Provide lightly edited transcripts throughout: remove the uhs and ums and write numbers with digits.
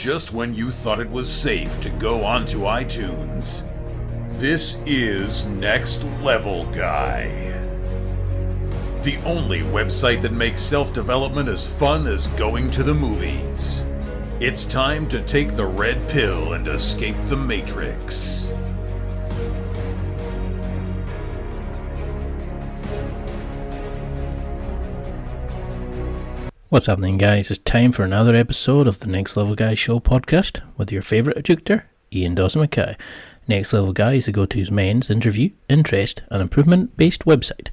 just when you thought it was safe to go onto iTunes. This is Next Level Guy, the only website that makes self-development as fun as going to the movies. It's time to take the red pill and escape the Matrix. What's happening, guys? It's time for another episode of the Next Level Guy Show podcast with your favourite educator, Ian Dawson Mackay. Next Level Guy is the go-to's men's interview, interest and improvement-based website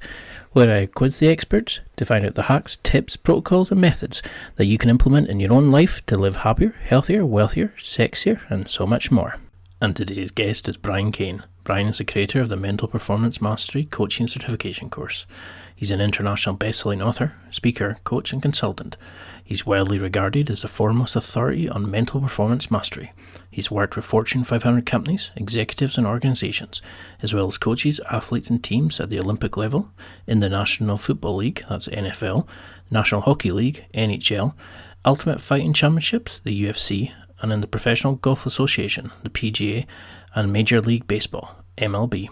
where I quiz the experts to find out the hacks, tips, protocols and methods that you can implement in your own life to live happier, healthier, wealthier, sexier and so much more. And today's guest is Brian Cain. Brian is the creator of the Mental Performance Mastery Coaching Certification course. He's an international best-selling author, speaker, coach and consultant. He's widely regarded as the foremost authority on mental performance mastery. He's worked with Fortune 500 companies, executives and organisations, as well as coaches, athletes and teams at the Olympic level, in the National Football League, that's NFL, National Hockey League, NHL, Ultimate Fighting Championships, the UFC, and in the Professional Golf Association, the PGA, and Major League Baseball, MLB.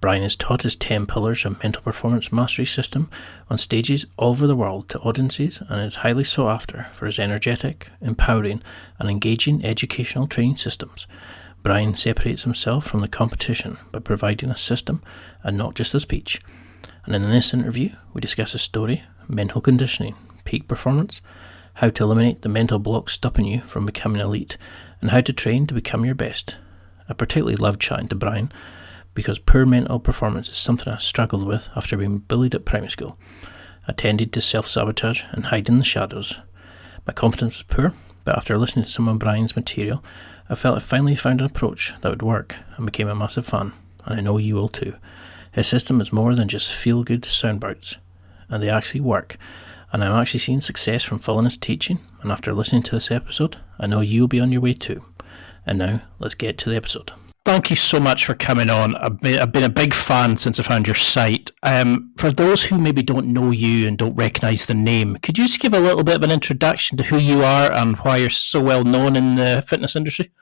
Brian has taught his 10 pillars of mental performance mastery system on stages all over the world to audiences and is highly sought after for his energetic, empowering and engaging educational training systems. Brian separates himself from the competition by providing a system and not just a speech. And in this interview, we discuss his story, mental conditioning, peak performance, how to eliminate the mental blocks stopping you from becoming elite, and how to train to become your best. I particularly love chatting to Brian because poor mental performance is something I struggled with after being bullied at primary school. I tended to self-sabotage and hide in the shadows. My confidence was poor, but after listening to some of Brian's material, I felt I finally found an approach that would work and became a massive fan, and I know you will too. His system is more than just feel-good soundbites, and they actually work, and I'm actually seeing success from following his teaching, and after listening to this episode, I know you'll be on your way too. And now, let's get to the episode. Thank you so much for coming on. I've been a big fan since I found your site. For those who maybe don't know you and don't recognise the name, could you just give a little bit of an introduction to who you are and why you're so well known in the fitness industry?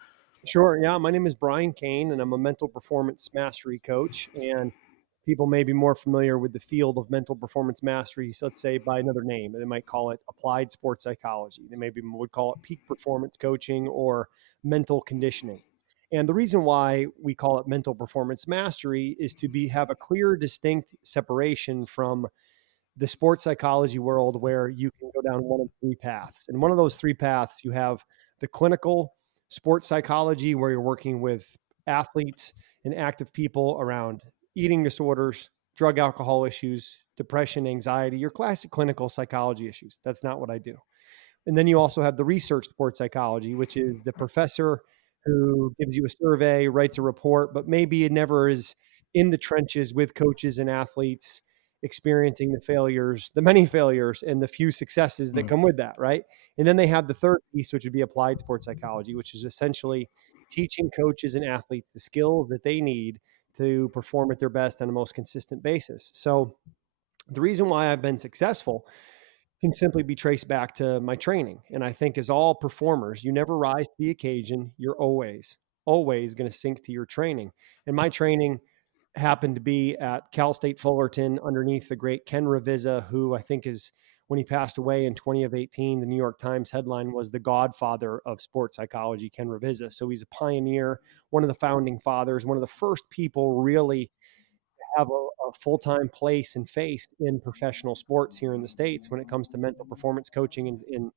Sure. Yeah. My name is Brian Cain, and I'm a mental performance mastery coach. And people may be more familiar with the field of mental performance mastery, so let's say by another name. They might call it applied sports psychology. They maybe would call it peak performance coaching or mental conditioning. And the reason why we call it mental performance mastery is to have a clear, distinct separation from the sports psychology world where you can go down one of three paths. And one of those three paths, you have the clinical sports psychology where you're working with athletes and active people around eating disorders, drug alcohol issues, depression, anxiety, your classic clinical psychology issues. That's not what I do. And then you also have the research sports psychology, which is the professor who gives you a survey, writes a report, but maybe it never is in the trenches with coaches and athletes experiencing the failures, the many failures and the few successes that come with that, right? And then they have the third piece, which would be applied sports psychology, which is essentially teaching coaches and athletes the skills that they need to perform at their best on the most consistent basis. So the reason why I've been successful can simply be traced back to my training. And I think as all performers, you never rise to the occasion. You're always going to sink to your training. And my training happened to be at Cal State Fullerton underneath the great Ken Ravizza, who I think is, when he passed away in 2018, the New York Times headline was the godfather of sports psychology, Ken Ravizza. So he's a pioneer, one of the founding fathers, one of the first people really have a full-time place and face in professional sports here in the States when it comes to mental performance coaching. And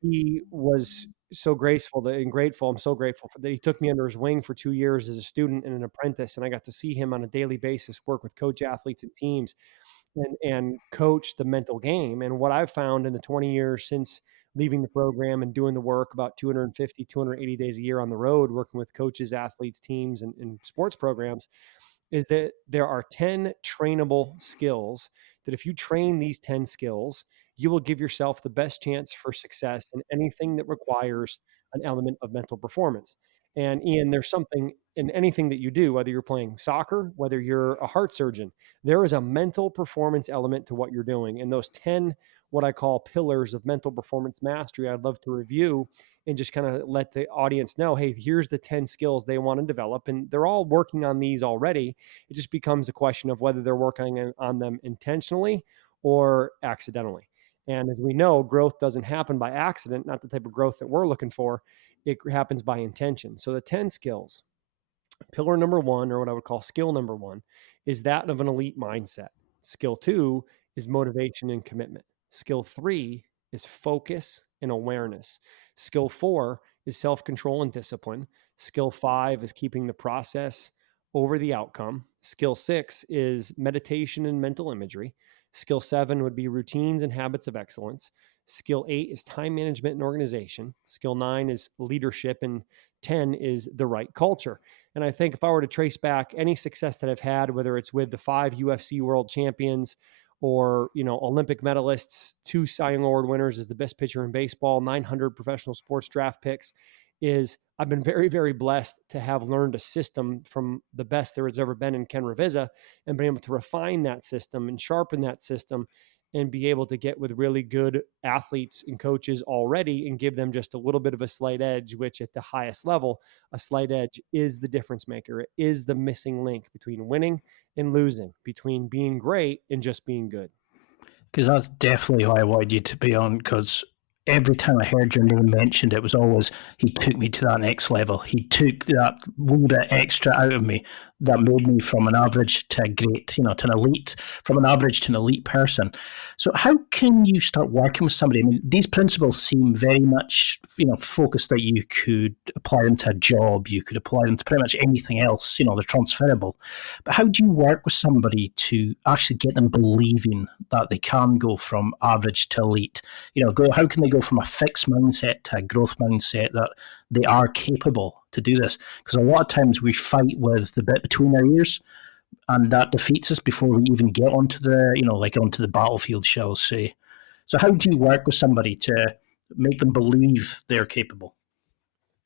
he was so graceful and grateful. I'm so grateful for that. He took me under his wing for 2 years as a student and an apprentice. And I got to see him on a daily basis, work with coach athletes and teams and coach the mental game. And what I've found in the 20 years since leaving the program and doing the work about 250, 280 days a year on the road, working with coaches, athletes, teams, and sports programs, is that there are 10 trainable skills that if you train these 10 skills, you will give yourself the best chance for success in anything that requires an element of mental performance. And Ian, there's something in anything that you do, whether you're playing soccer, whether you're a heart surgeon, there is a mental performance element to what you're doing. And those 10, what I call pillars of mental performance mastery, I'd love to review and just kind of let the audience know, hey, here's the 10 skills they want to develop. And they're all working on these already. It just becomes a question of whether they're working on them intentionally or accidentally. And as we know, growth doesn't happen by accident, not the type of growth that we're looking for. It happens by intention. So the 10 skills, pillar number 1, or what I would call skill number 1, is that of an elite mindset. Skill 2 is motivation and commitment. Skill 3 is focus and awareness. Skill 4 is self-control and discipline. Skill 5 is keeping the process over the outcome. Skill 6 is meditation and mental imagery. Skill 7 would be routines and habits of excellence. Skill 8 is time management and organization. Skill 9 is leadership, and 10 is the right culture. And I think if I were to trace back any success that I've had, whether it's with the 5 UFC world champions or, Olympic medalists, 2 Cy Young Award winners as the best pitcher in baseball, 900 professional sports draft picks, is I've been very, very blessed to have learned a system from the best there has ever been in Ken Ravizza, and been able to refine that system and sharpen that system and be able to get with really good athletes and coaches already and give them just a little bit of a slight edge, which at the highest level, a slight edge is the difference maker. It is the missing link between winning and losing, between being great and just being good. Because that's definitely why I wanted you to be on, because every time I heard your name mentioned, it was always, he took me to that next level. He took that little bit extra out of me that made me from an average to a great, to an elite, from an average to an elite person. So how can you start working with somebody? I mean, these principles seem very much, focused that you could apply them to a job, you could apply them to pretty much anything else, they're transferable. But how do you work with somebody to actually get them believing that they can go from average to elite? How can they go from a fixed mindset to a growth mindset, that they are capable to do this? Because a lot of times we fight with the bit between our ears, and that defeats us before we even get onto the, onto the battlefield, shall we say. So how do you work with somebody to make them believe they're capable?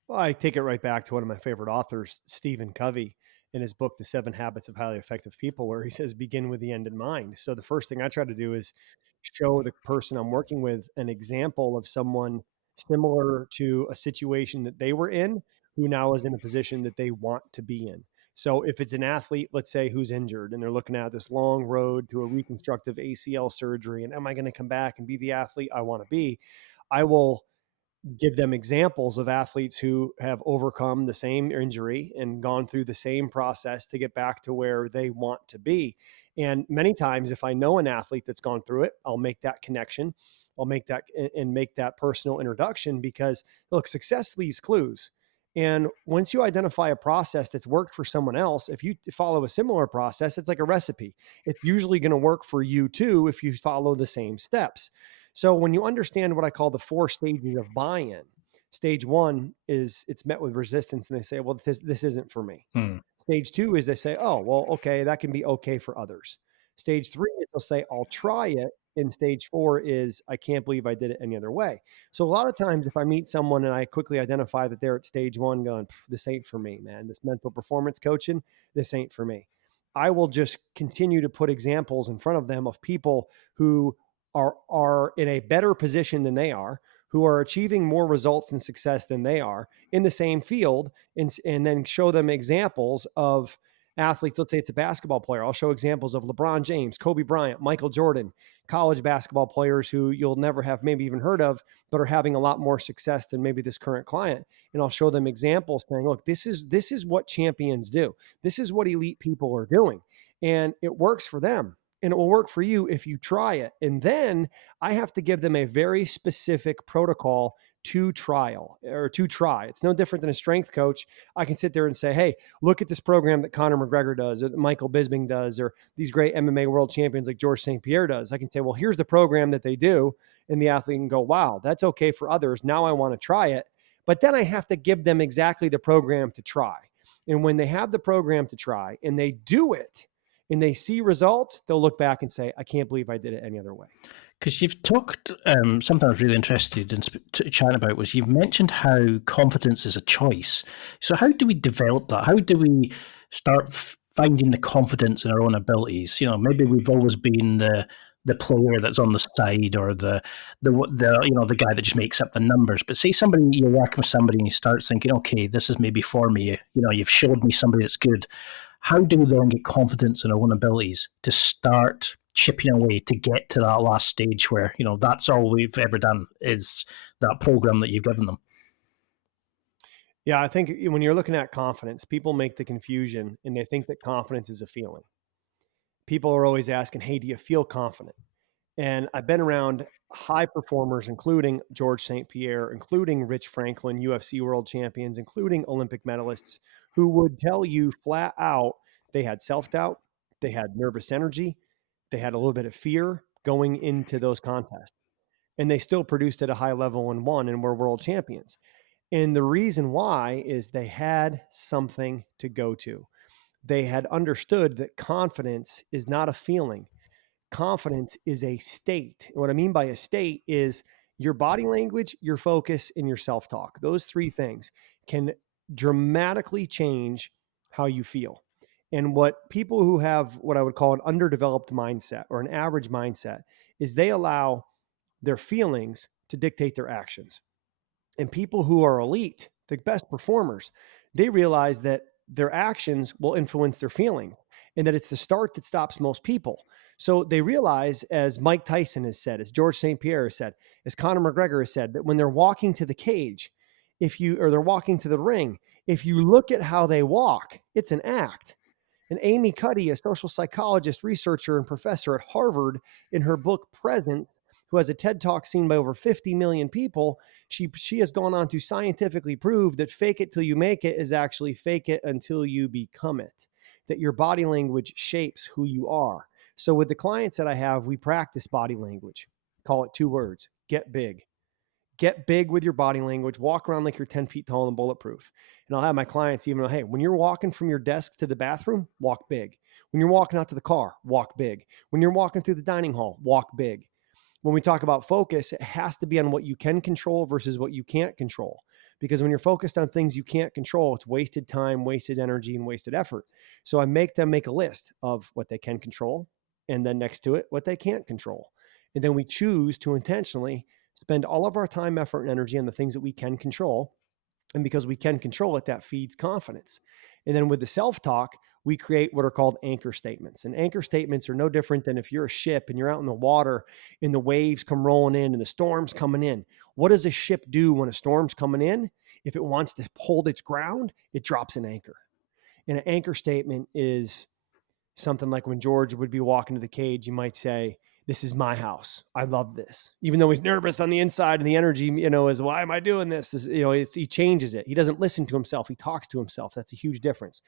Well, I take it right back to one of my favorite authors, Stephen Covey, in his book, The 7 Habits of Highly Effective People, where he says, begin with the end in mind. So the first thing I try to do is show the person I'm working with an example of someone similar to a situation that they were in, who now is in a position that they want to be in. So if it's an athlete, let's say, who's injured and they're looking at this long road to a reconstructive ACL surgery, and am I going to come back and be the athlete I want to be? I will give them examples of athletes who have overcome the same injury and gone through the same process to get back to where they want to be. And many times, if I know an athlete that's gone through it, I'll make that connection. I'll make that personal introduction, because look, success leaves clues. And once you identify a process that's worked for someone else, if you follow a similar process, it's like a recipe. It's usually going to work for you too if you follow the same steps. So when you understand what I call the 4 stages of buy-in, stage 1 is it's met with resistance, and they say, well, this isn't for me. Stage 2 is they say, oh, well, okay, that can be okay for others. Stage 3 is they'll say, I'll try it. And stage 4 is, I can't believe I did it any other way. So a lot of times if I meet someone and I quickly identify that they're at stage 1 going, this ain't for me, man, this mental performance coaching, this ain't for me, I will just continue to put examples in front of them of people who are in a better position than they are, who are achieving more results and success than they are in the same field, and then show them examples of athletes. Let's say it's a basketball player. I'll show examples of LeBron James, Kobe Bryant, Michael Jordan, college basketball players who you'll never have maybe even heard of, but are having a lot more success than maybe this current client. And I'll show them examples saying, look, this is what champions do. This is what elite people are doing. And it works for them. And it will work for you if you try it. And then I have to give them a very specific protocol to try. It's no different than a strength coach. I can sit there and say, hey, look at this program that Conor McGregor does, or that Michael Bisping does, or these great MMA world champions like George St. Pierre does. I can say, well, here's the program that they do. And the athlete can go, wow, that's okay for others. Now I want to try it. But then I have to give them exactly the program to try. And when they have the program to try and they do it, and they see results, they'll look back and say, I can't believe I did it any other way. Because you've talked, something I was really interested in chatting about was you've mentioned how confidence is a choice. So how do we develop that? How do we start finding the confidence in our own abilities? Maybe we've always been the player that's on the side, or the guy that just makes up the numbers. But say you're working with somebody and you start thinking, okay, this is maybe for me. You've showed me somebody that's good. How do we then get confidence in our own abilities to start chipping away to get to that last stage where, that's all we've ever done is that program that you've given them? Yeah, I think when you're looking at confidence, people make the confusion and they think that confidence is a feeling. People are always asking, hey, do you feel confident? And I've been around high performers, including George St. Pierre, including Rich Franklin, UFC world champions, including Olympic medalists, who would tell you flat out they had self-doubt, they had nervous energy, they had a little bit of fear going into those contests. And they still produced at a high level and won and were world champions. And the reason why is they had something to go to. They had understood that confidence is not a feeling. Confidence is a state. And what I mean by a state is your body language, your focus, and your self-talk. Those three things can dramatically change how you feel. And what people who have what I would call an underdeveloped mindset or an average mindset is they allow their feelings to dictate their actions. And people who are elite, the best performers, they realize that their actions will influence their feelings and that it's the start that stops most people. So they realize, as Mike Tyson has said, as George St. Pierre has said, as Conor McGregor has said, that when they're walking to the cage, or they're walking to the ring, if you look at how they walk, it's an act. And Amy Cuddy, a social psychologist, researcher, and professor at Harvard, in her book Present, who has a TED Talk seen by over 50 million people, she has gone on to scientifically prove that fake it till you make it is actually fake it until you become it, that your body language shapes who you are. So with the clients that I have, we practice body language. Call it 2 words: get big. Get big with your body language. Walk around like you're 10 feet tall and bulletproof. And I'll have my clients even know, hey, when you're walking from your desk to the bathroom, walk big. When you're walking out to the car, walk big. When you're walking through the dining hall, walk big. When we talk about focus, it has to be on what you can control versus what you can't control. Because when you're focused on things you can't control, it's wasted time, wasted energy, and wasted effort. So I make them make a list of what they can control, and then next to it, what they can't control. And then we choose to intentionally spend all of our time, effort, and energy on the things that we can control. And because we can control it, that feeds confidence. And then with the self-talk, we create what are called anchor statements. And anchor statements are no different than if you're a ship and you're out in the water and the waves come rolling in and the storm's coming in. What does a ship do when a storm's coming in? If it wants to hold its ground, it drops an anchor. And an anchor statement is something like when George would be walking to the cage, you might say, this is my house. I love this. Even though he's nervous on the inside and the energy, is why am I doing this? He changes it. He doesn't listen to himself. He talks to himself. That's a huge difference.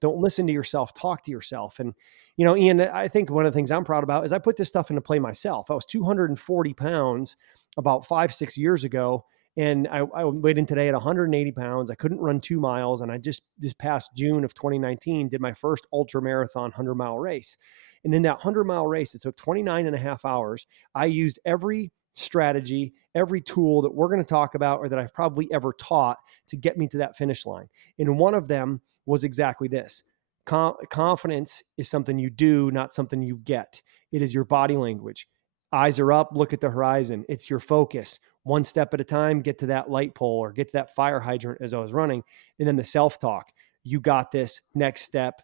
Don't listen to yourself. Talk to yourself. And, Ian, I think one of the things I'm proud about is I put this stuff into play myself. I was 240 pounds about 5-6 years ago. And I weighed in today at 180 pounds. I couldn't run 2 miles. And I just this past June of 2019 did my first ultra marathon 100-mile race. And in that 100-mile race, it took 29 and a half hours. I used every strategy, every tool that we're going to talk about or that I've probably ever taught to get me to that finish line. And one of them was exactly this. Confidence is something you do, not something you get. It is your body language. Eyes are up, look at the horizon. It's your focus. One step at a time, get to that light pole or get to that fire hydrant as I was running. And then the self-talk. You got this. Next step,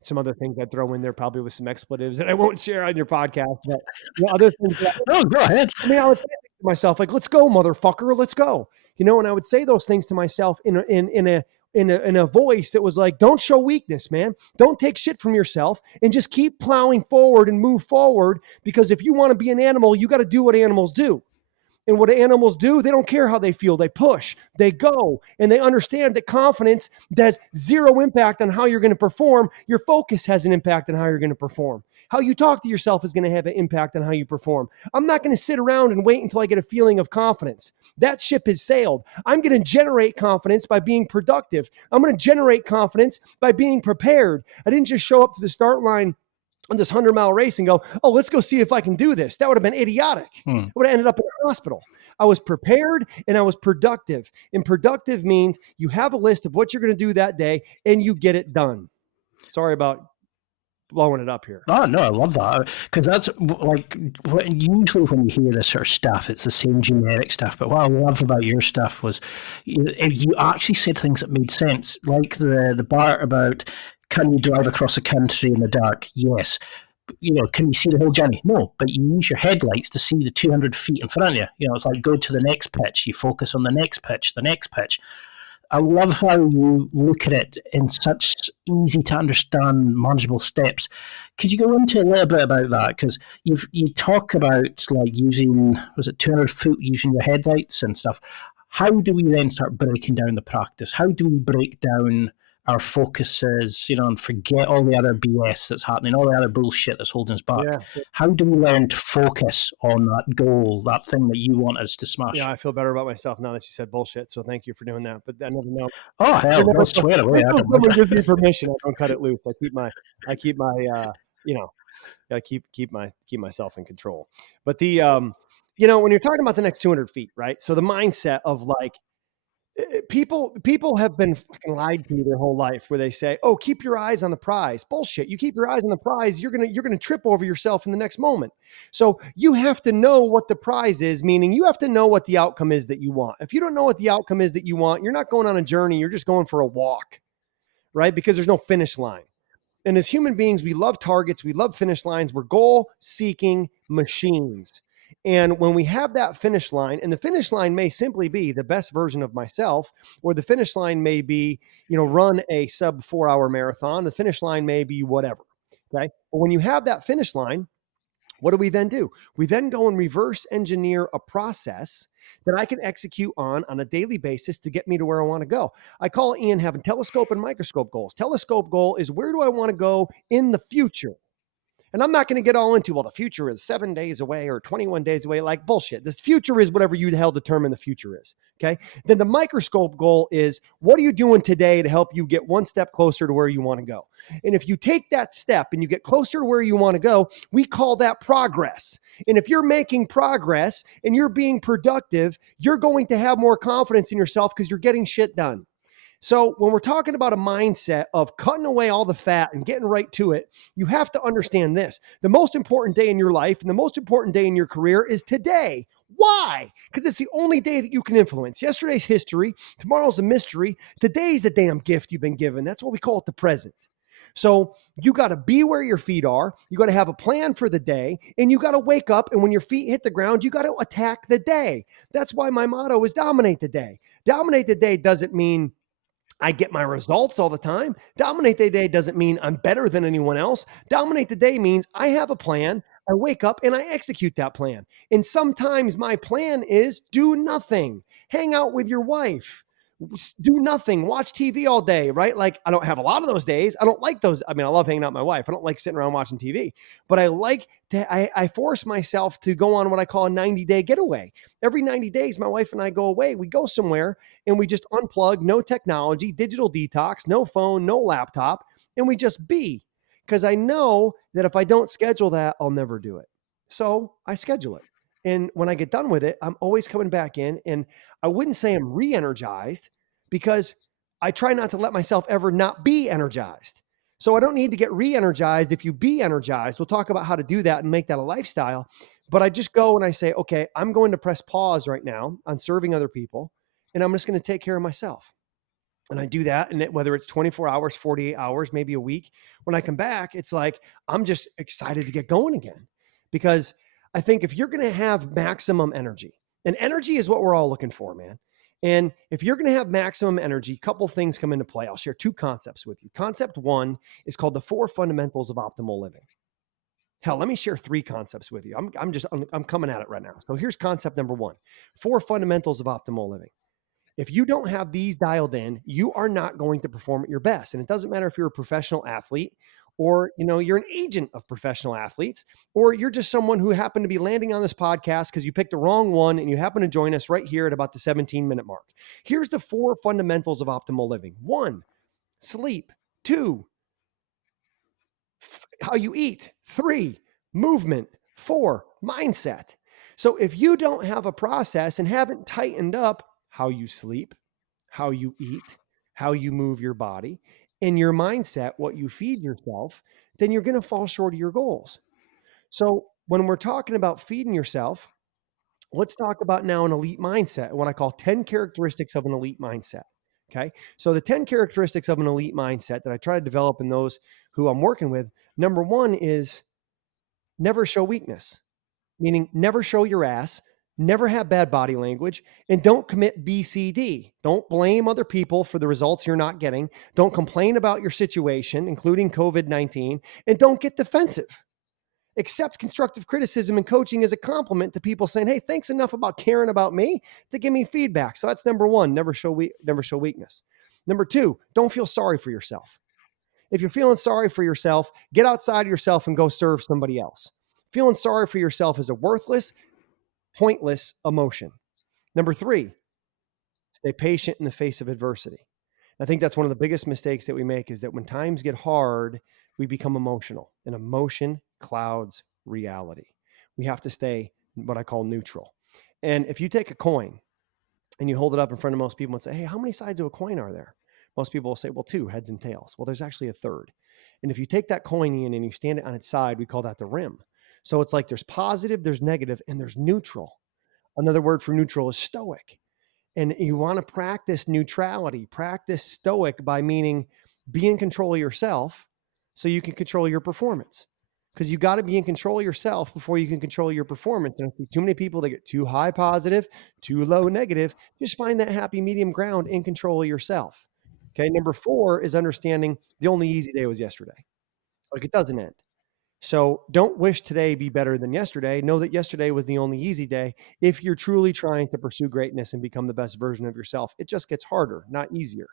some other things I'd throw in there probably with some expletives that I won't share on your podcast. But other things. Oh, go ahead. I would say to myself, like, let's go, motherfucker, let's go. And I would say those things to myself in a voice that was like, don't show weakness, man. Don't take shit from yourself and just keep plowing forward and move forward. Because if you want to be an animal, you got to do what animals do. And what animals do, they don't care how they feel. They push, they go, and they understand that confidence has zero impact on how you're going to perform. Your focus has an impact on how you're going to perform. How you talk to yourself is going to have an impact on how you perform. I'm not going to sit around and wait until I get a feeling of confidence. That ship has sailed. I'm going to generate confidence by being productive. I'm going to generate confidence by being prepared. I didn't just show up to the start line on this 100-mile race and go, oh, let's go see if I can do this. That would have been idiotic. I would have ended up in a hospital. I was prepared and I was productive. And productive means you have a list of what you're going to do that day and you get it done. Sorry about blowing it up here. Oh, no, I love that. Because that's like, usually when you hear this sort of stuff, it's the same generic stuff. But what I love about your stuff was you actually said things that made sense. Like the part about, can you drive across the country in the dark? Yes. Can you see the whole journey? No, but you use your headlights to see the 200 feet in front of you. It's like go to the next pitch. You focus on the next pitch, the next pitch. I love how you look at it in such easy to understand, manageable steps. Could you go into a little bit about that? Because you talk about like using, was it 200 foot using your headlights and stuff. How do we then start breaking down the practice? How do we break down our focuses, and forget all the other BS that's happening, all the other bullshit that's holding us back? Yeah. How do we learn to focus on that goal, that thing that you want us to smash? Yeah, I feel better about myself now that you said bullshit. So thank you for doing that. But I never know. Oh hell, no, swear away. Someone gives me permission, I don't cut it loose. I keep my gotta keep myself in control. But the when you're talking about the next 200 feet, right? So the mindset of like, people have been fucking lied to their whole life where they say, oh, keep your eyes on the prize. Bullshit. You keep your eyes on the prize, you're going to trip over yourself in the next moment. So you have to know what the prize is, meaning you have to know what the outcome is that you want. If you don't know what the outcome is that you want, you're not going on a journey. You're just going for a walk, right? Because there's no finish line. And as human beings, we love targets. We love finish lines. We're goal seeking machines. And when we have that finish line, and the finish line may simply be the best version of myself, or the finish line may be, run a sub 4-hour marathon. The finish line may be whatever. Okay. But when you have that finish line, what do we then do? We then go and reverse engineer a process that I can execute on a daily basis to get me to where I want to go. I call it, Ian, having telescope and microscope goals. Telescope goal is, where do I want to go in the future? And I'm not going to get all into, well, the future is 7 days away or 21 days away. Like bullshit. This future is whatever you the hell determine the future is. Okay. Then the microscope goal is, what are you doing today to help you get one step closer to where you want to go? And if you take that step and you get closer to where you want to go, we call that progress. And if you're making progress and you're being productive, you're going to have more confidence in yourself because you're getting shit done. So when we're talking about a mindset of cutting away all the fat and getting right to it, you have to understand this. The most important day in your life and the most important day in your career is today. Why? Because it's the only day that you can influence. Yesterday's history. Tomorrow's a mystery. Today's the damn gift you've been given. That's what we call it, the present. So you got to be where your feet are. You got to have a plan for the day, and you got to wake up. And when your feet hit the ground, you got to attack the day. That's why my motto is dominate the day. Dominate the day doesn't mean I get my results all the time. Dominate the day doesn't mean I'm better than anyone else. Dominate the day means I have a plan. I wake up and I execute that plan. And sometimes my plan is do nothing. Hang out with your wife. Do nothing. Watch TV all day, right? Like, I don't have a lot of those days. I don't like those. I mean, I love hanging out with my wife. I don't like sitting around watching TV, but I force myself to go on what I call a 90-day getaway. Every 90 days, my wife and I go away. We go somewhere and we just unplug, no technology, digital detox, no phone, no laptop, and we just be. Because I know that if I don't schedule that, I'll never do it. So I schedule it. And when I get done with it, I'm always coming back in, and I wouldn't say I'm re-energized because I try not to let myself ever not be energized. So I don't need to get re-energized if you be energized. We'll talk about how to do that and make that a lifestyle. But I just go and I say, okay, I'm going to press pause right now on serving other people, and I'm just going to take care of myself. And I do that. And whether it's 24 hours, 48 hours, maybe a week, when I come back, it's like, I'm just excited to get going again. Because I think if you're going to have maximum energy, and energy is what we're all looking for, man. And if you're going to have maximum energy, a couple things come into play. I'll share two concepts with you. Concept one is called the 4 fundamentals of optimal living. Hell, let me share 3 concepts with you. I'm coming at it right now. So here's concept number 1, 4 fundamentals of optimal living. If you don't have these dialed in, you are not going to perform at your best. And it doesn't matter if you're a professional athlete, or, you're an agent of professional athletes, or you're just someone who happened to be landing on this podcast because you picked the wrong one and you happen to join us right here at about the 17-minute mark. Here's the 4 fundamentals of optimal living. 1, sleep. 2, how you eat. 3, movement. 4, mindset. So if you don't have a process and haven't tightened up how you sleep, how you eat, how you move your body, and your mindset, what you feed yourself, then you're going to fall short of your goals. So when we're talking about feeding yourself, let's talk about now an elite mindset, what I call 10 characteristics of an elite mindset. Okay. So the 10 characteristics of an elite mindset that I try to develop in those who I'm working with, number 1 is never show weakness, meaning never show your ass, never have bad body language, and don't commit BCD. Don't blame other people for the results you're not getting. Don't complain about your situation, including COVID-19, and don't get defensive. Accept constructive criticism and coaching as a compliment to people saying, hey, thanks enough about caring about me to give me feedback. So that's number 1, never show weakness. Number 2, don't feel sorry for yourself. If you're feeling sorry for yourself, get outside of yourself and go serve somebody else. Feeling sorry for yourself is a worthless, pointless emotion. Number 3, stay patient in the face of adversity. I think that's one of the biggest mistakes that we make, is that when times get hard, we become emotional, and emotion clouds reality. We have to stay what I call neutral. And if you take a coin and you hold it up in front of most people and say, hey, how many sides of a coin are there? Most people will say, well, 2, heads and tails. Well, there's actually a third. And if you take that coin in and you stand it on its side, we call that the rim. So it's like there's positive, there's negative, and there's neutral. Another word for neutral is stoic. And you want to practice neutrality, practice stoic by meaning be in control of yourself so you can control your performance. Because you got to be in control of yourself before you can control your performance. And I see too many people that get too high positive, too low negative. Just find that happy medium ground, in control of yourself. Okay. Number 4 is understanding the only easy day was yesterday. Like, it doesn't end. So don't wish today be better than yesterday. Know that yesterday was the only easy day. If you're truly trying to pursue greatness and become the best version of yourself, it just gets harder, not easier.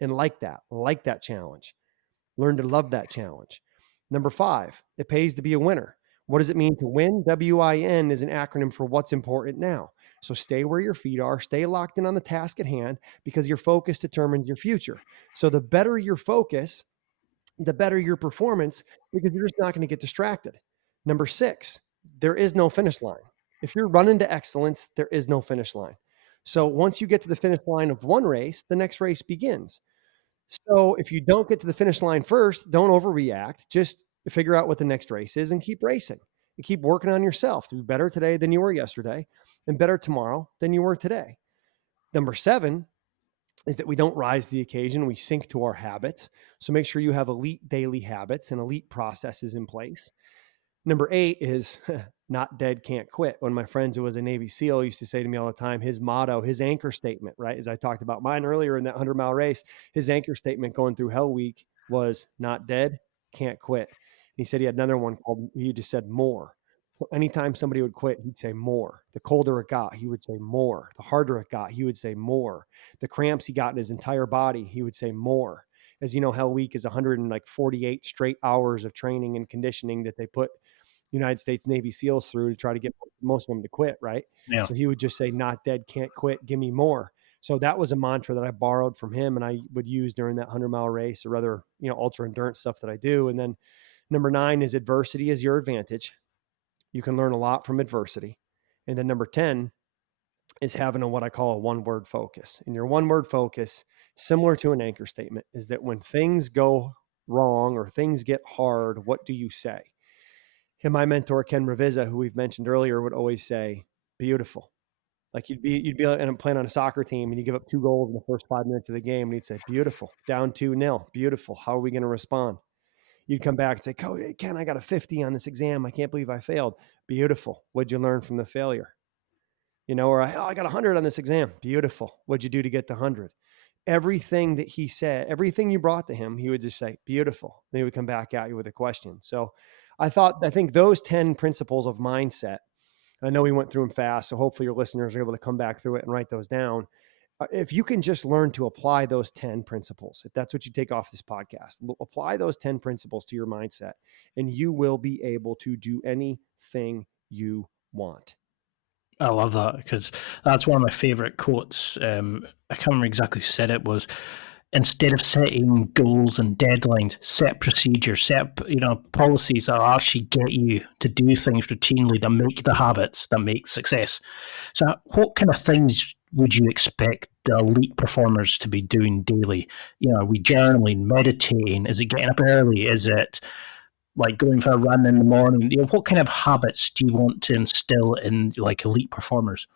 And like that challenge. Learn to love that challenge. Number 5, it pays to be a winner. What does it mean to win? WIN is an acronym for what's important now. So stay where your feet are, stay locked in on the task at hand, because your focus determines your future. So the better your focus, the better your performance, because you're just not going to get distracted. Number 6, there is no finish line. If you're running to excellence, there is no finish line. So once you get to the finish line of one race, the next race begins. So if you don't get to the finish line first, don't overreact. Just figure out what the next race is and keep racing. And keep working on yourself to be better today than you were yesterday, and better tomorrow than you were today. Number 7 is that we don't rise to the occasion. We sink to our habits. So make sure you have elite daily habits and elite processes in place. Number 8 is not dead, can't quit. One of my friends who was a Navy SEAL used to say to me all the time, his motto, his anchor statement, right? As I talked about mine earlier in that 100-mile race, his anchor statement going through Hell Week was not dead, can't quit. And he said he had another one called, he just said more. Anytime somebody would quit, he'd say more. The colder it got, he would say more. The harder it got, he would say more. The cramps he got in his entire body, he would say more. As you know, Hell Week is 148 straight hours of training and conditioning that they put United States Navy SEALs through to try to get most of them to quit, right? Yeah. So he would just say, not dead, can't quit, give me more. So that was a mantra that I borrowed from him and I would use during that 100-mile race or other, ultra endurance stuff that I do. And then number 9 is adversity is your advantage. You can learn a lot from adversity. And then number 10 is having what I call a one-word focus. And your one-word focus, similar to an anchor statement, is that when things go wrong or things get hard, what do you say? And my mentor, Ken Ravizza, who we've mentioned earlier, would always say, beautiful. Like you'd be and playing on a soccer team and you give up 2 goals in the first 5 minutes of the game. And he'd say, beautiful, down 2-0, beautiful. How are we going to respond? You'd come back and say, Coach, Ken, I got a 50 on this exam. I can't believe I failed. Beautiful. What'd you learn from the failure? Or I got 100 on this exam. Beautiful. What'd you do to get the 100? Everything that he said, everything you brought to him, he would just say, beautiful. Then he would come back at you with a question. So I think those 10 principles of mindset, I know we went through them fast, so hopefully your listeners are able to come back through it and write those down. If you can just learn to apply those 10 principles, if that's what you take off this podcast, apply those 10 principles to your mindset, and you will be able to do anything you want. I love that because that's one of my favorite quotes. I can't remember exactly who said it. Was instead of setting goals and deadlines, set procedures, set policies that actually get you to do things routinely that make the habits that make success. So, what kind of things would you expect the elite performers to be doing daily? Are we journaling, meditating? Is it getting up early? Is it like going for a run in the morning? What kind of habits do you want to instill in like elite performers?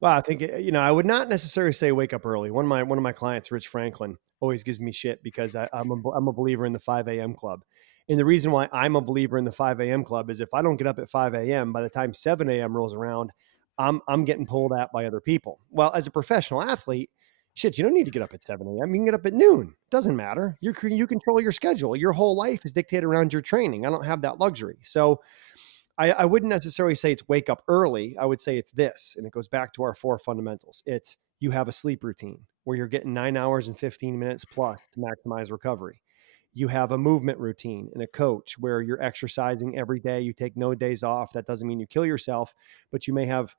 Well, I think, I would not necessarily say wake up early. One of my clients, Rich Franklin, always gives me shit because I'm a believer in the 5 a.m. club. And the reason why I'm a believer in the 5 a.m. club is if I don't get up at 5 a.m., by the time 7 a.m. rolls around, I'm getting pulled at by other people. Well, as a professional athlete, shit, you don't need to get up at 7 a.m. You can get up at noon. Doesn't matter. You control your schedule. Your whole life is dictated around your training. I don't have that luxury. So I wouldn't necessarily say it's wake up early. I would say it's this, and it goes back to our 4 fundamentals. It's you have a sleep routine where you're getting 9 hours and 15 minutes plus to maximize recovery. You have a movement routine and a coach where you're exercising every day. You take no days off. That doesn't mean you kill yourself, but you may have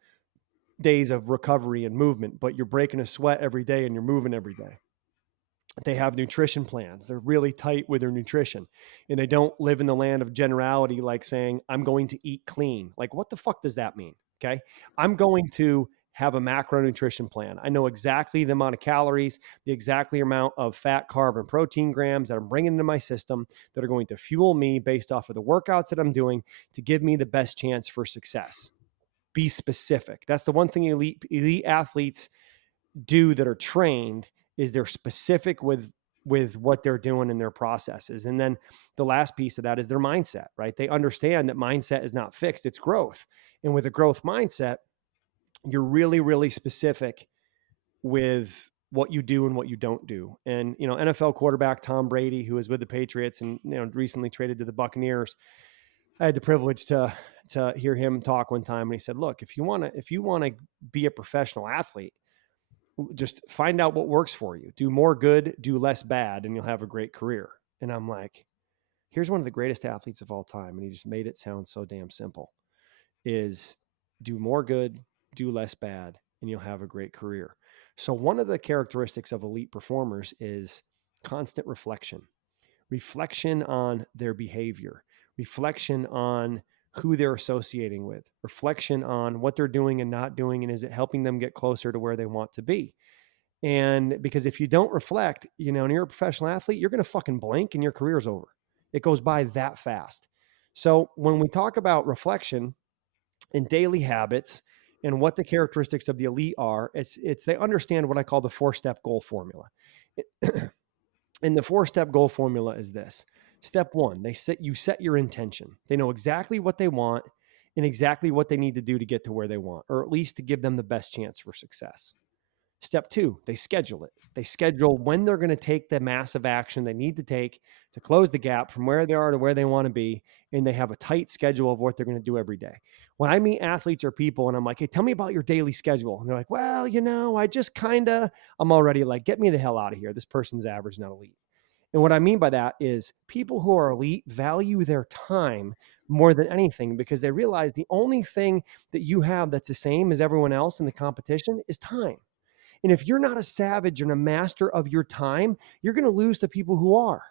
days of recovery and movement, but you're breaking a sweat every day and you're moving every day. They have nutrition plans. They're really tight with their nutrition, and they don't live in the land of generality, like saying, I'm going to eat clean. Like, what the fuck does that mean? Okay. I'm going to have a macronutrition plan. I know exactly the amount of calories, the exactly amount of fat, carb, and protein grams that I'm bringing into my system that are going to fuel me based off of the workouts that I'm doing to give me the best chance for success. Be specific. That's the one thing elite athletes do that are trained is they're specific with what they're doing in their processes. And then the last piece of that is their mindset, right? They understand that mindset is not fixed, it's growth. And with a growth mindset, you're really, really specific with what you do and what you don't do. And, NFL quarterback Tom Brady, who was with the Patriots and, recently traded to the Buccaneers, I had the privilege to hear him talk one time. And he said, look, if you want to be a professional athlete, just find out what works for you. Do more good, do less bad, and you'll have a great career. And I'm like, here's one of the greatest athletes of all time. And he just made it sound so damn simple is do more good, do less bad, and you'll have a great career. So one of the characteristics of elite performers is constant reflection on their behavior, reflection on who they're associating with, reflection on what they're doing and not doing, and is it helping them get closer to where they want to be? And because if you don't reflect, and you're a professional athlete, you're going to fucking blink and your career's over. It goes by that fast. So when we talk about reflection and daily habits and what the characteristics of the elite are, it's they understand what I call the 4-step goal formula. And the 4-step goal formula is this. Step 1, you set your intention. They know exactly what they want and exactly what they need to do to get to where they want, or at least to give them the best chance for success. Step 2, they schedule it. They schedule when they're going to take the massive action they need to take to close the gap from where they are to where they want to be. And they have a tight schedule of what they're going to do every day. When I meet athletes or people and I'm like, hey, tell me about your daily schedule. And they're like, well, I just I'm already like, get me the hell out of here. This person's average, not elite. And what I mean by that is people who are elite value their time more than anything because they realize the only thing that you have that's the same as everyone else in the competition is time. And if you're not a savage and a master of your time, you're going to lose to people who are.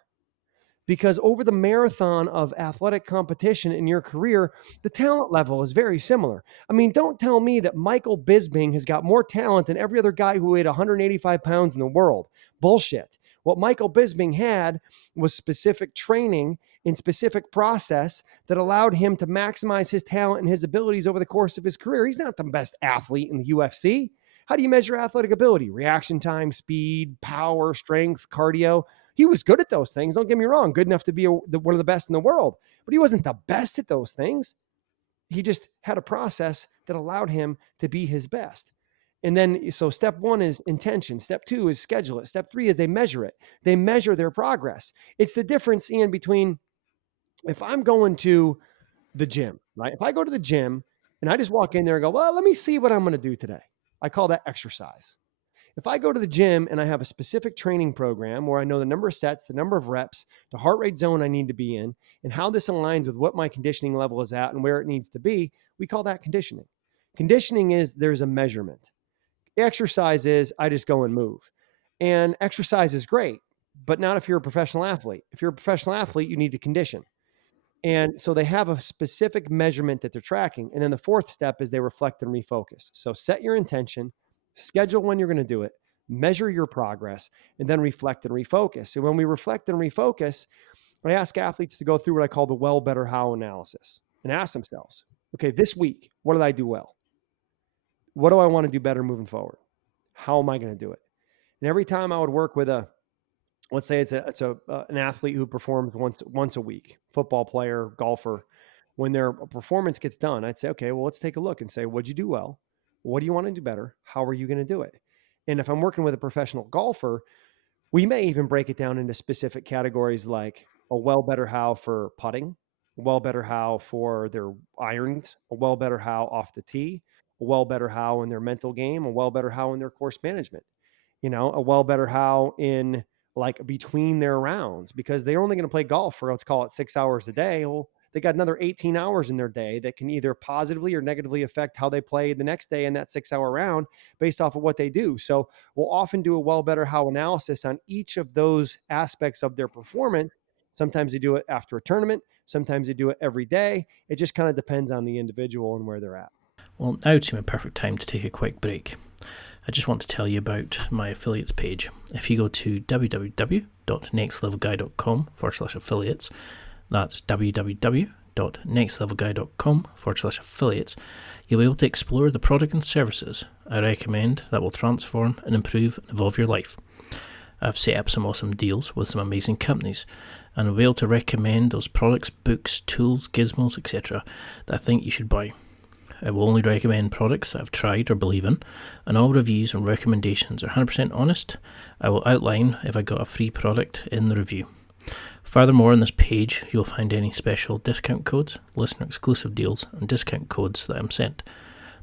Because over the marathon of athletic competition in your career, the talent level is very similar. I mean, don't tell me that Michael Bisping has got more talent than every other guy who weighed 185 pounds in the world. Bullshit. What Michael Bisping had was specific training and specific process that allowed him to maximize his talent and his abilities over the course of his career. He's not the best athlete in the UFC. How do you measure athletic ability? Reaction time, speed, power, strength, cardio. He was good at those things. Don't get me wrong. Good enough to be one of the best in the world. But he wasn't the best at those things. He just had a process that allowed him to be his best. And then, so step 1 is intention. Step 2 is schedule it. Step 3 is they measure it. They measure their progress. It's the difference, Ian, between if I'm going to the gym, right? If I go to the gym and I just walk in there and go, well, let me see what I'm going to do today. I call that exercise. If I go to the gym and I have a specific training program where I know the number of sets, the number of reps, the heart rate zone I need to be in, and how this aligns with what my conditioning level is at and where it needs to be, we call that conditioning. Conditioning is there's a measurement. Exercise is I just go and move. And exercise is great, but not if you're a professional athlete. If you're a professional athlete, you need to condition. And so they have a specific measurement that they're tracking. And then the fourth step is they reflect and refocus. So set your intention, schedule when you're going to do it, measure your progress, and then reflect and refocus. So when we reflect and refocus, I ask athletes to go through what I call the well, better, how analysis and ask themselves, okay, this week, what did I do well? What do I want to do better moving forward? How am I going to do it? And every time I would work with let's say it's an athlete who performs once a week, football player, golfer, when their performance gets done, I'd say, okay, well, let's take a look and say, what'd you do well? What do you want to do better? How are you going to do it? And if I'm working with a professional golfer, we may even break it down into specific categories like a well better how for putting, a well better how for their irons, a well better how off the tee, a well better how in their mental game, a well better how in their course management, a well better how in like between their rounds, because they're only going to play golf for, let's call it 6 hours a day. Well, they got another 18 hours in their day that can either positively or negatively affect how they play the next day in that 6 hour round based off of what they do. So we'll often do a well, better, how analysis on each of those aspects of their performance. Sometimes they do it after a tournament. Sometimes they do it every day. It just kind of depends on the individual and where they're at. Well, now would seem a perfect time to take a quick break. I just want to tell you about my affiliates page. If you go to www.nextlevelguy.com/affiliates, that's www.nextlevelguy.com/affiliates, you'll be able to explore the product and services I recommend that will transform and improve and evolve your life. I've set up some awesome deals with some amazing companies, and I'll be able to recommend those products, books, tools, gizmos, etc. that I think you should buy. I will only recommend products that I've tried or believe in, and all reviews and recommendations are 100% honest. I will outline if I got a free product in the review. Furthermore, on this page, you'll find any special discount codes, listener exclusive deals, and discount codes that I'm sent.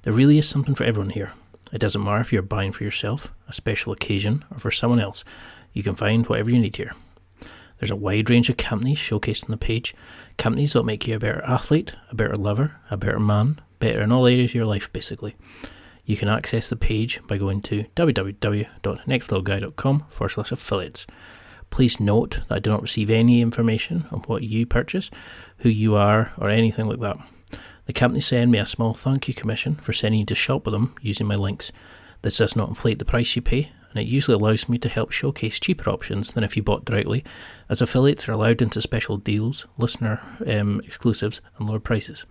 There really is something for everyone here. It doesn't matter if you're buying for yourself, a special occasion, or for someone else. You can find whatever you need here. There's a wide range of companies showcased on the page. Companies that will make you a better athlete, a better lover, a better man, better in all areas of your life, basically. You can access the page by going to www.nextlevelguy.com/affiliates. Please note that I do not receive any information on what you purchase, who you are, or anything like that. The company send me a small thank you commission for sending you to shop with them using my links. This does not inflate the price you pay, and it usually allows me to help showcase cheaper options than if you bought directly, as affiliates are allowed into special deals, listener exclusives, and lower prices.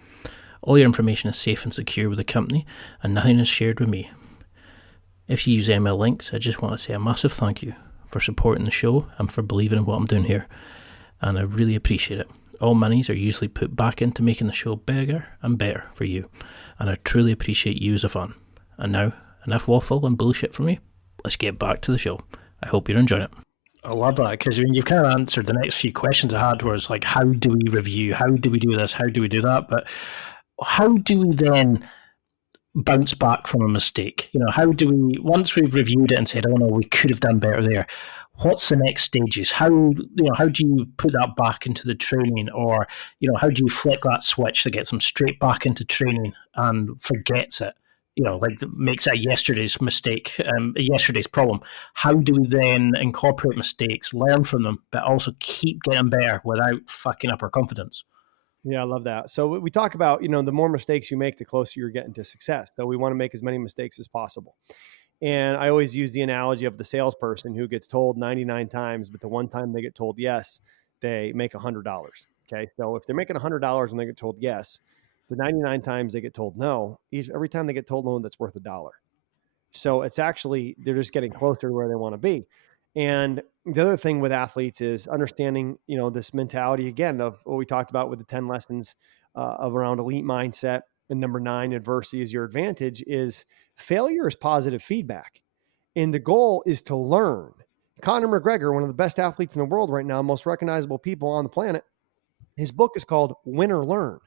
All your information is safe and secure with the company, and nothing is shared with me. If you use any of my links, I just want to say a massive thank you for supporting the show and for believing in what I'm doing here, and I really appreciate it. All monies are usually put back into making the show bigger and better for you, and I truly appreciate you as a fan. And now, enough waffle and bullshit from me. Let's get back to the show. I hope you're enjoying it. I love that, because you've kind of answered the next few questions I had, where it's like, how do we review? How do we do this? How do we do that? But how do we then bounce back from a mistake? How do we, once we've reviewed it and said, oh no, we could have done better there, what's the next stages? How do you put that back into the training, or how do you flick that switch that gets them straight back into training and forgets it, like makes it yesterday's mistake, yesterday's problem? How do we then incorporate mistakes, learn from them, but also keep getting better without fucking up our confidence? Yeah, I love that. So we talk about, the more mistakes you make, the closer you're getting to success. So we want to make as many mistakes as possible. And I always use the analogy of the salesperson who gets told 99 times, but the one time they get told yes, they make $100. Okay. So if they're making $100 and they get told yes, the 99 times they get told no, every time they get told no, that's worth $1. So it's actually, they're just getting closer to where they want to be. And the other thing with athletes is understanding, this mentality again of what we talked about with the 10 lessons of around elite mindset. And number 9, adversity is your advantage, is failure is positive feedback. And the goal is to learn. Conor McGregor, one of the best athletes in the world right now, most recognizable people on the planet, his book is called Win or Learn.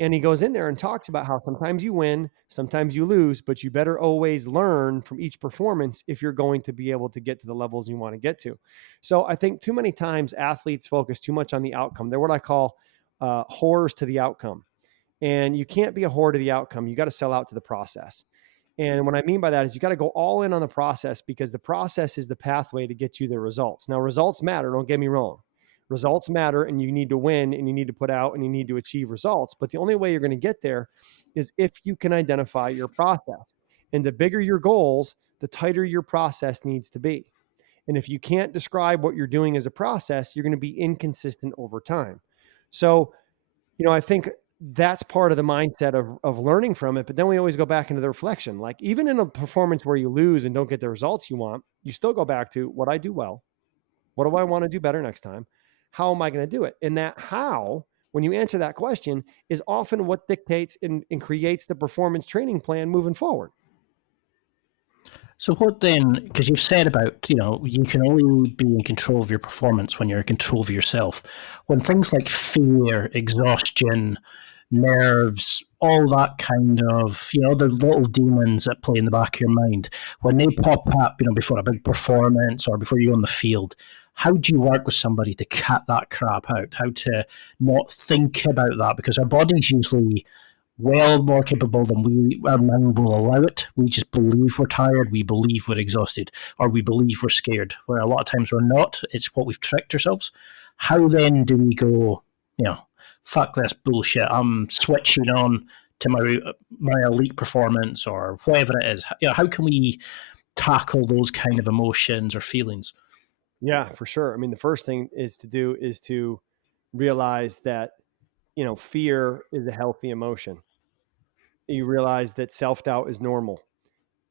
And he goes in there and talks about how sometimes you win, sometimes you lose, but you better always learn from each performance if you're going to be able to get to the levels you want to get to. So I think too many times athletes focus too much on the outcome. They're what I call whores to the outcome. And you can't be a whore to the outcome. You got to sell out to the process. And what I mean by that is you got to go all in on the process, because the process is the pathway to get you the results. Now, results matter. Don't get me wrong. Results matter, and you need to win, and you need to put out, and you need to achieve results. But the only way you're going to get there is if you can identify your process. And the bigger your goals, the tighter your process needs to be. And if you can't describe what you're doing as a process, you're going to be inconsistent over time. So, I think that's part of the mindset of learning from it. But then we always go back into the reflection. Like, even in a performance where you lose and don't get the results you want, you still go back to what I do well. What do I want to do better next time? How am I going to do it? And that how, when you answer that question, is often what dictates and creates the performance training plan moving forward. So what then, because you've said about, you can only be in control of your performance when you're in control of yourself. When things like fear, exhaustion, nerves, all that kind of, the little demons that play in the back of your mind, when they pop up, before a big performance or before you're on the field, how do you work with somebody to cut that crap out? How to not think about that? Because our body's usually well more capable than our mind will allow it. We just believe we're tired, we believe we're exhausted, or we believe we're scared, where a lot of times we're not. It's what we've tricked ourselves. How then do we go, fuck this bullshit, I'm switching on to my elite performance or whatever it is? How can we tackle those kind of emotions or feelings? Yeah, for sure. I mean, the first thing is to realize that, fear is a healthy emotion. You realize that self-doubt is normal,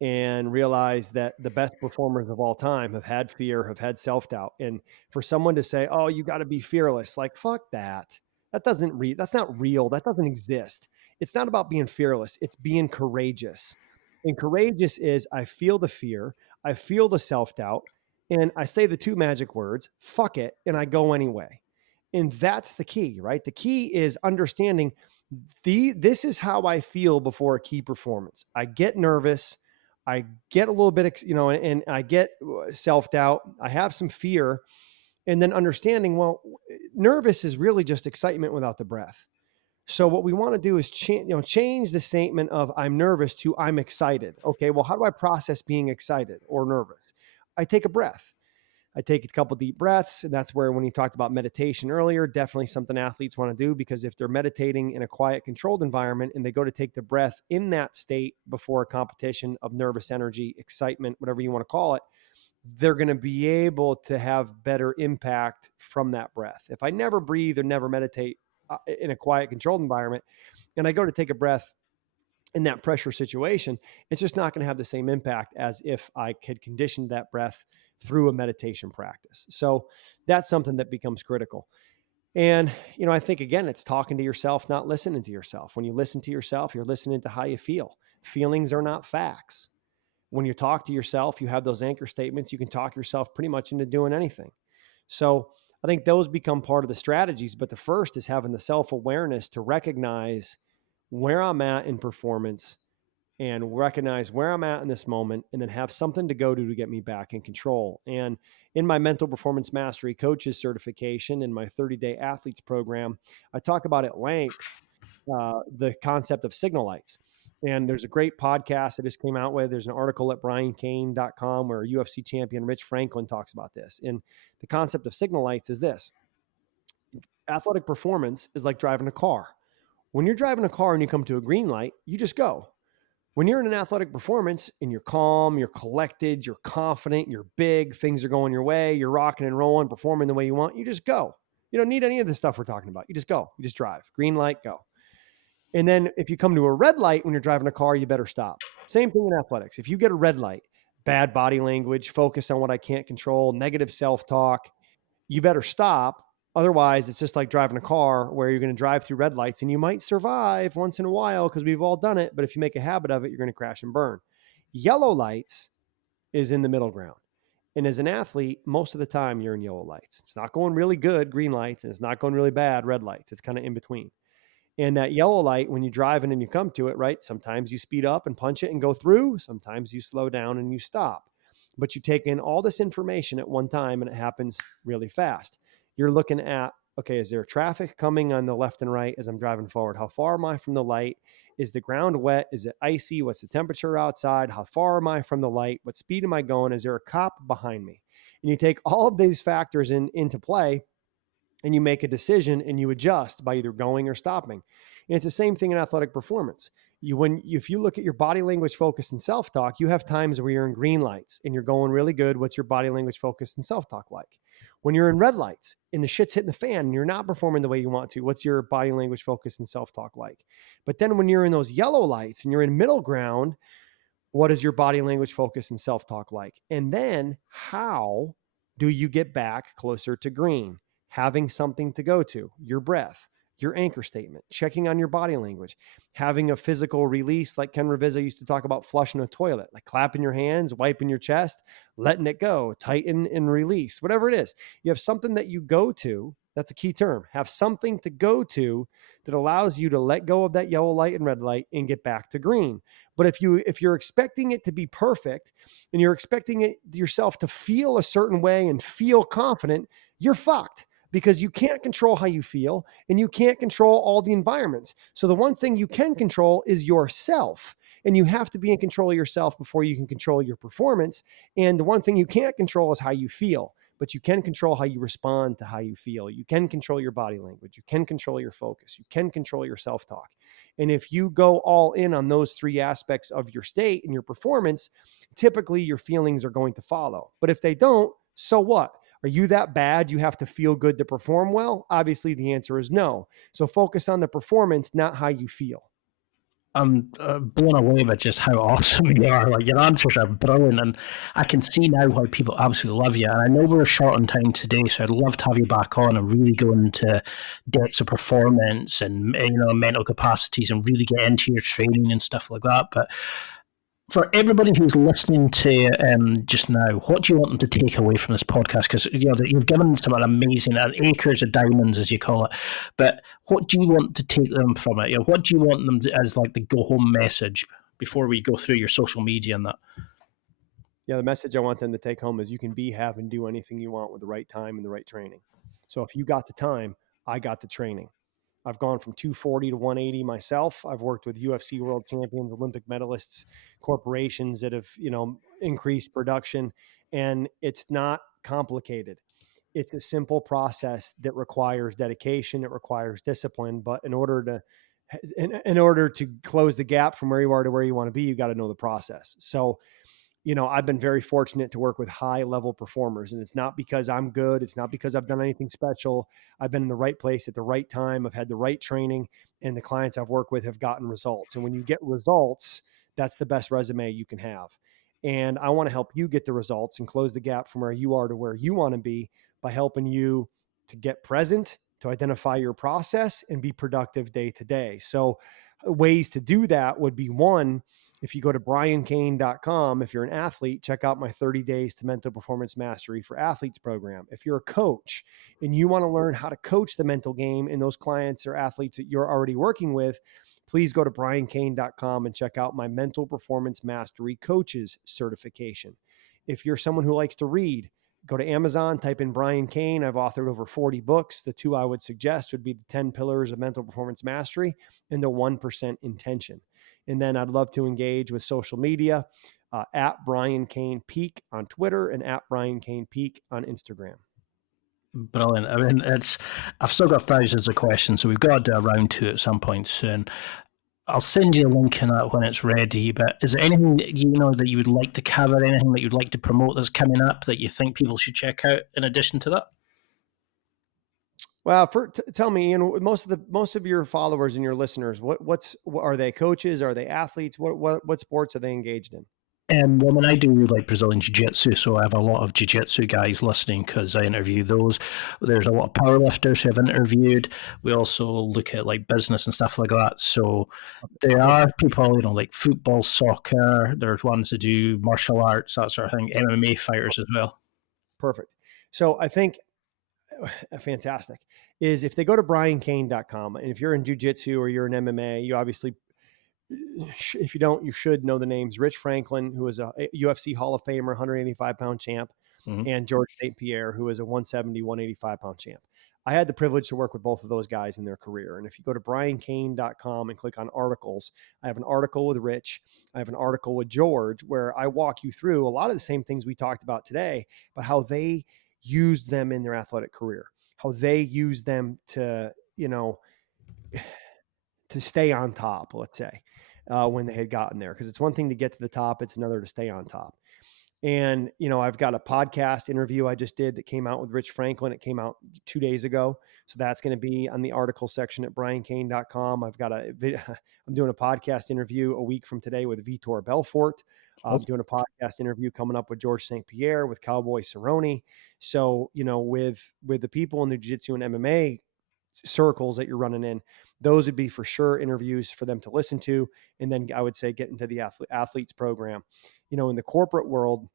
and realize that the best performers of all time have had fear, have had self-doubt. And for someone to say, oh, you got to be fearless, like, fuck that. That's not real. That doesn't exist. It's not about being fearless. It's being courageous. And courageous is, I feel the fear, I feel the self-doubt, and I say the two magic words, fuck it, and I go anyway. And that's the key, right? The key is understanding this is how I feel before a key performance. I get nervous. I get a little bit, and I get self-doubt. I have some fear. And then understanding, well, nervous is really just excitement without the breath. So what we want to do is change the statement of I'm nervous to I'm excited. Okay, well, how do I process being excited or nervous? I take a breath. I take a couple deep breaths. And that's where, when you talked about meditation earlier, definitely something athletes want to do, because if they're meditating in a quiet, controlled environment and they go to take the breath in that state before a competition of nervous energy, excitement, whatever you want to call it, they're going to be able to have better impact from that breath. If I never breathe or never meditate in a quiet, controlled environment, and I go to take a breath in that pressure situation, it's just not going to have the same impact as if I had conditioned that breath through a meditation practice. So that's something that becomes critical. And, I think, again, it's talking to yourself, not listening to yourself. When you listen to yourself, you're listening to how you feel. Feelings are not facts. When you talk to yourself, you have those anchor statements. You can talk yourself pretty much into doing anything. So I think those become part of the strategies. But the first is having the self-awareness to recognize where I'm at in performance and recognize where I'm at in this moment, and then have something to go to get me back in control. And in my mental performance mastery coaches certification, in my 30-day athletes program, I talk about at length the concept of signal lights. And there's a great podcast I just came out with. There's an article at briancain.com where UFC champion Rich Franklin talks about this. And the concept of signal lights is this: athletic performance is like driving a car. When you're driving a car and you come to a green light, you just go. When you're in an athletic performance and you're calm, you're collected, you're confident, you're big, things are going your way, you're rocking and rolling, performing the way you want, you just go. You don't need any of the stuff we're talking about. You just go. You just drive. Green light, go. And then if you come to a red light when you're driving a car, you better stop. Same thing in athletics. If you get a red light, bad body language, focus on what I can't control, negative self-talk, you better stop. Otherwise, it's just like driving a car where you're going to drive through red lights, and you might survive once in a while because we've all done it. But if you make a habit of it, you're going to crash and burn. Yellow lights is in the middle ground. And as an athlete, most of the time you're in yellow lights. It's not going really good, green lights, and it's not going really bad, red lights. It's kind of in between. And that yellow light, when you're driving and you come to it, right? Sometimes you speed up and punch it and go through. Sometimes you slow down and you stop. But you take in all this information at one time, and it happens really fast. You're looking at okay, is there traffic coming on the left and right as I'm driving forward? How far am I from the light? Is the ground wet? Is it icy? What's the temperature outside? How far am I from the light? What speed am I going? Is there a cop behind me? And you take all of these factors into play, and you make a decision and you adjust by either going or stopping. And it's the same thing in athletic performance. If you look at your body language focus and self-talk, you have times where you're in green lights and you're going really good. What's your body language focus and self-talk like? When you're in red lights and the shit's hitting the fan and you're not performing the way you want to, what's your body language focus and self-talk like? But then when you're in those yellow lights and you're in middle ground, what is your body language focus and self-talk like? And then how do you get back closer to green? Having something to go to, your breath, your anchor statement, checking on your body language, having a physical release like Ken Ravizza used to talk about, flushing a toilet, like clapping your hands, wiping your chest, letting it go, tighten and release, whatever it is. You have something that you go to. That's a key term. Have something to go to that allows you to let go of that yellow light and red light and get back to green. But if you're expecting it to be perfect and you're expecting it yourself to feel a certain way and feel confident, you're fucked, because you can't control how you feel and you can't control all the environments. So the one thing you can control is yourself, and you have to be in control of yourself before you can control your performance. And the one thing you can't control is how you feel, but you can control how you respond to how you feel. You can control your body language. You can control your focus. You can control your self-talk. And if you go all in on those three aspects of your state and your performance, typically your feelings are going to follow. But if they don't, so what? Are you that bad you have to feel good to perform well? Obviously, the answer is no. So focus on the performance, not how you feel. I'm blown away by just how awesome you are. Like, your answers are brilliant, and I can see now why people absolutely love you. And I know we're short on time today, so I'd love to have you back on and really go into depths of performance and mental capacities and really get into your training and stuff like that. But for everybody who's listening to just now, what do you want them to take away from this podcast? Because you've given some amazing acres of diamonds, as you call it. But what do you want to take them from it? What do you want them to, as like the go home message before we go through your social media and that? Yeah, the message I want them to take home is you can be, have, and do anything you want with the right time and the right training. So if you got the time, I got the training. I've gone from 240 to 180 myself. I've worked with UFC world champions, Olympic medalists, corporations that have, increased production, and it's not complicated. It's a simple process that requires dedication. It requires discipline, but in order to close the gap from where you are to where you want to be, you got to know the process. So, I've been very fortunate to work with high level performers, and it's not because I'm good. It's not because I've done anything special. I've been in the right place at the right time. I've had the right training, and the clients I've worked with have gotten results. And when you get results, that's the best resume you can have. And I want to help you get the results and close the gap from where you are to where you want to be by helping you to get present, to identify your process, and be productive day to day. So ways to do that would be, one, if you go to briancain.com, if you're an athlete, check out my 30 Days to Mental Performance Mastery for Athletes program. If you're a coach and you want to learn how to coach the mental game in those clients or athletes that you're already working with, please go to briancain.com and check out my Mental Performance Mastery Coaches certification. If you're someone who likes to read, go to Amazon, type in Brian Cain. I've authored over 40 books. The two I would suggest would be the 10 Pillars of Mental Performance Mastery and the 1% Intention. And then I'd love to engage with social media at Brian Cain Peak on Twitter and at Brian Cain Peak on Instagram. Brilliant. I mean, I've still got thousands of questions, so we've got to do a round two at some point soon. I'll send you a link in that when it's ready. But is there anything that you would like to cover, anything that you'd like to promote that's coming up that you think people should check out in addition to that? Well, tell me, most of your followers and your listeners, what are they coaches? Are they athletes? What sports are they engaged in? Well, I do like Brazilian Jiu-Jitsu, so I have a lot of Jiu-Jitsu guys listening because I interview those. There's a lot of powerlifters who I've interviewed. We also look at like business and stuff like that. So there are people, like football, soccer. There's ones that do martial arts, that sort of thing, MMA fighters as well. Perfect. So I think fantastic is if they go to briancain.com, and if you're in jiu-jitsu or you're in MMA, you obviously, if you don't, you should know the names Rich Franklin, who is a UFC Hall of Famer, 185-pound champ, and George St. Pierre, who is a 170, 185-pound champ. I had the privilege to work with both of those guys in their career. And if you go to briancain.com and click on articles, I have an article with Rich. I have an article with George where I walk you through a lot of the same things we talked about today, but how they used them in their athletic career, how they used them to, to stay on top, let's say, when they had gotten there. Because it's one thing to get to the top, it's another to stay on top. And, I've got a podcast interview I just did that came out with Rich Franklin. It came out 2 days ago. So that's going to be on the article section at briancain.com. I'm doing a podcast interview a week from today with Vitor Belfort. I'm doing a podcast interview coming up with George St. Pierre, with Cowboy Cerrone. So, with the people in the jiu-jitsu and MMA circles that you're running in, those would be for sure interviews for them to listen to. And then I would say get into the athletes program. In the corporate world,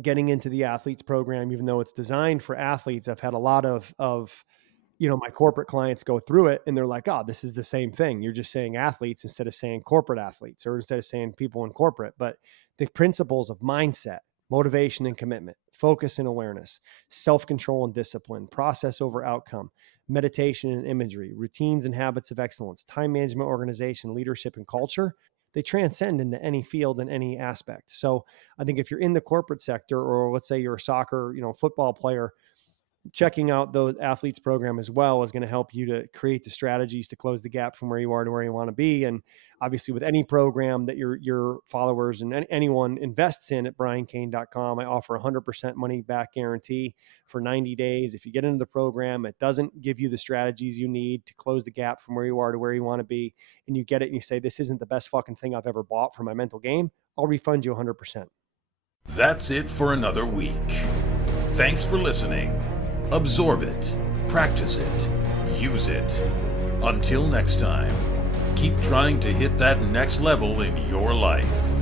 getting into the athletes program, even though it's designed for athletes, I've had a lot of my corporate clients go through it and they're like, oh, this is the same thing. You're just saying athletes instead of saying corporate athletes, or instead of saying people in corporate. But the principles of mindset, motivation and commitment, focus and awareness, self-control and discipline, process over outcome, meditation and imagery, routines and habits of excellence, time management, organization, leadership, and culture, they transcend into any field and any aspect. So I think if you're in the corporate sector, or let's say you're a soccer, football player, checking out those athletes program as well is going to help you to create the strategies to close the gap from where you are to where you want to be. And obviously with any program that your followers and anyone invests in at briancain.com, I offer 100% money back guarantee for 90 days. If you get into the program, it doesn't give you the strategies you need to close the gap from where you are to where you want to be, and you get it and you say, this isn't the best fucking thing I've ever bought for my mental game, I'll refund you 100%. That's it for another week. Thanks for listening. Absorb it, practice it, use it. Until next time, keep trying to hit that next level in your life.